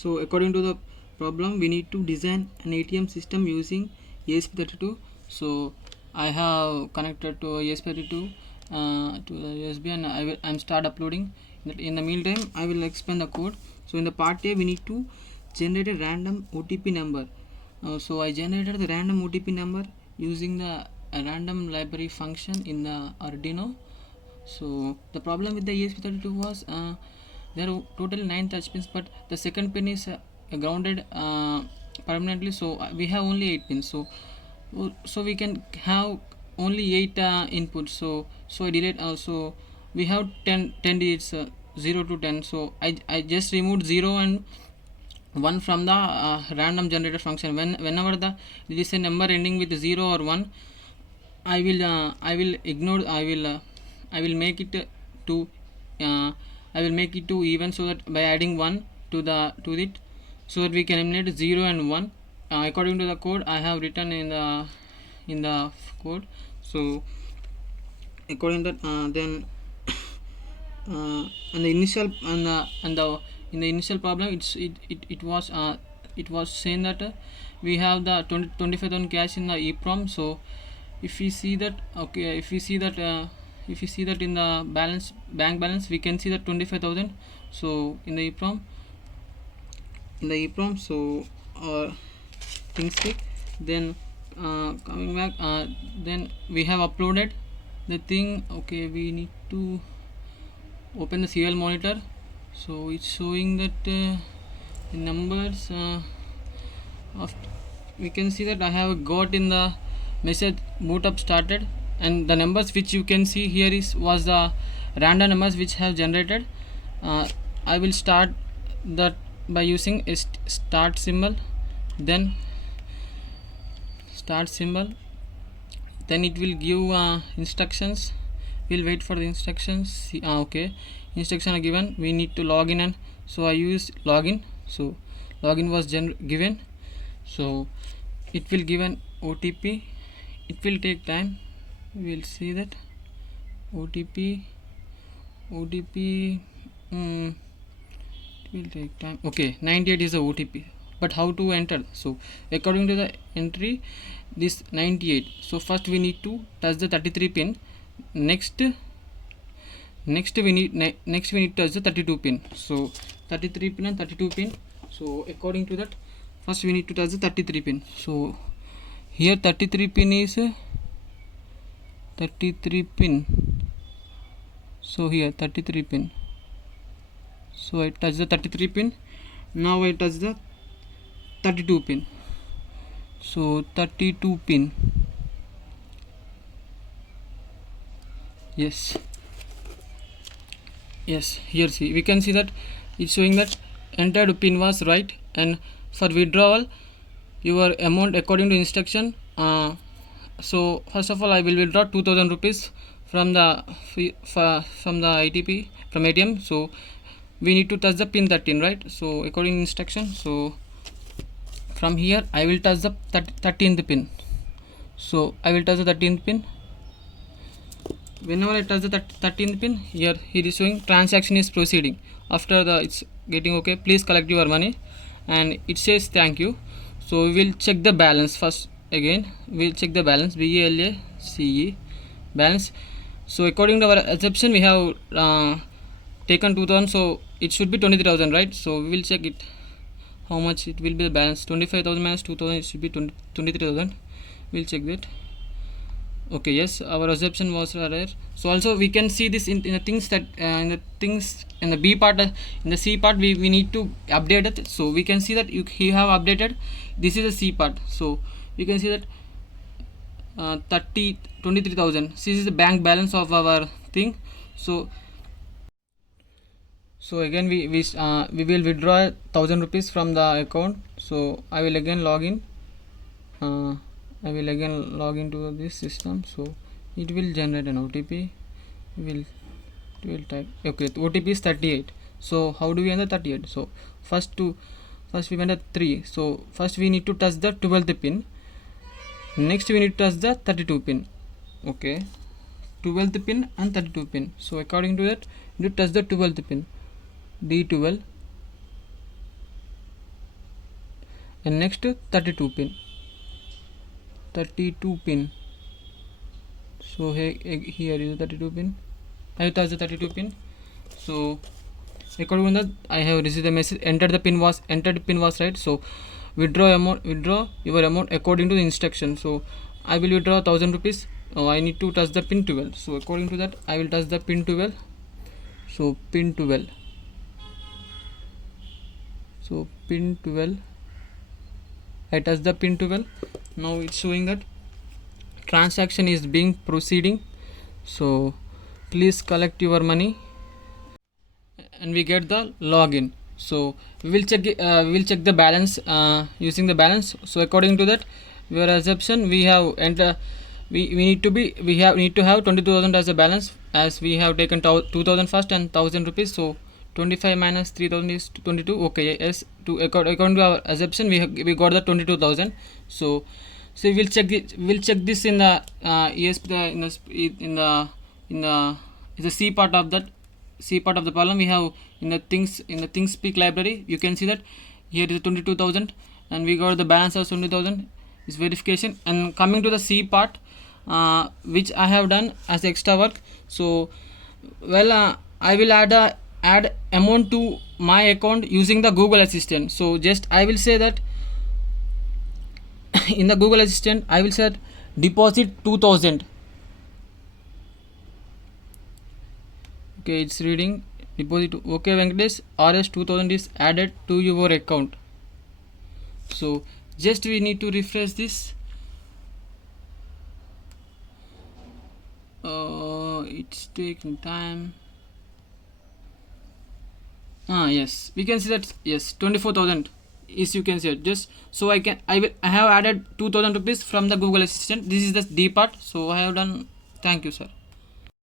So according to the problem, we need to design an ATM system using ESP32. So I have connected to ESP32 to the USB, and I'm start uploading. In the meantime, I will explain the code. So in the part A, we need to generate a random OTP number. So I generated the random OTP number using the random library function in the Arduino. So the problem with the ESP32 was there are total 9 touch pins, but the second pin is grounded permanently. So we have only 8 pins. So we can have only 8 inputs. So I delete. So we have 10 digits, 0 to 10. So I just removed 0 and 1 from the random generator function. Whenever there is a number ending with 0 or 1, I will ignore. I will make it to uh, I will make it to even, so that by adding 1 to it, so that we can eliminate 0 and 1 according to the code I have written in the code. So according to that, then and the initial and the in the initial problem, it was saying that we have the 25,000 cash in the EEPROM. So if we see that, okay, if you see that in the bank balance, we can see that 25,000. So in the EEPROM, so things click. Then coming back, then we have uploaded the thing. Okay, we need to open the serial monitor. So it's showing that the numbers of, we can see that I have got in the message boot up started, and the numbers which you can see here was the random numbers which have generated. I will start that by using a start symbol, then start symbol, then it will give instructions. We'll wait for the instructions. Okay, instruction are given, we need to log in, and so I use login. So login was given. So it will give an OTP. It will take time. We will see that OTP it will take time. Okay, 98 is the OTP, but how to enter? So according to the entry, this 98. So first we need to touch the 33 pin. Next we need to touch the 32 pin. So 33 pin and 32 pin. So according to that, first we need to touch the 33 pin. So here 33 pin is 33 pin. So here 33 pin. So I touch the 33 pin. Now I touch the 32 pin. So 32 pin. Yes, here see, we can see that it's showing that entered pin was right, and for withdrawal your amount according to instruction. So first of all, I will withdraw 2000 rupees from the ITP from ATM. So we need to touch the pin 13, right? So according to instruction, so from here I will touch the 13th pin. So I will touch the 13th pin. Whenever I touch the 13th pin, here it is showing transaction is proceeding. After it's getting okay, please collect your money, and it says thank you. So we will check the balance first. Again we'll check the balance, BALACE balance. So according to our assumption, we have taken 2000, so it should be 23,000, right? So we will check it, how much it will be the balance. 25,000 minus 2,000, it should be 23,000. We'll check that. Okay, yes, our assumption was rare. So also we can see this in the things that in the B part, in the C part, we need to update it. So we can see that you have updated. This is the C part. So you can see that 23,000. This is the bank balance of our thing. So again we will withdraw 1,000 rupees from the account. So I will again log in. I will again log into this system. So it will generate an OTP. It will type, okay, the OTP is 38. So how do we enter 38? So first we enter 3. So first we need to touch the 12th pin. Next we need to touch the 32 pin. Okay, 12th pin and 32 pin. So according to that, you touch the 12th pin, D12. and next 32 pin. So here is the 32 pin. I have touched the 32 pin. So according to that, I have received the message entered pin was right. So withdraw your amount according to the instruction. So I will withdraw 1000 rupees. I need to touch the pin 12. So according to that, I will touch the pin 12. So pin 12. So pin 12. I touch the pin 12. Now it's showing that transaction is being proceeding. So please collect your money, and we get the login. So we will check the balance using the balance. So according to that, your assumption we have enter we need to have 22,000 as a balance, as we have taken 2,000 first and 1,000 rupees. So 25 minus 3,000 is 22. Okay, yes, according to our assumption we got the 22,000. So we'll check this in the in the C part of the problem. We have in the things speak library. You can see that here is 22,000 and we got the balance of 20,000 is verification. And coming to the C part, which I have done as extra work. So I will add amount to my account using the Google Assistant. So just I will say that in the Google Assistant I will set deposit 2,000. Okay, it's reading deposit. Okay, Venkatesh, RS 2,000 is added to your account. So just we need to refresh this. It's taking time. Yes, we can see that yes, 24,000 is, you can see it. Just so I have added 2,000 rupees from the Google Assistant. This is the D part. So I have done. Thank you, sir.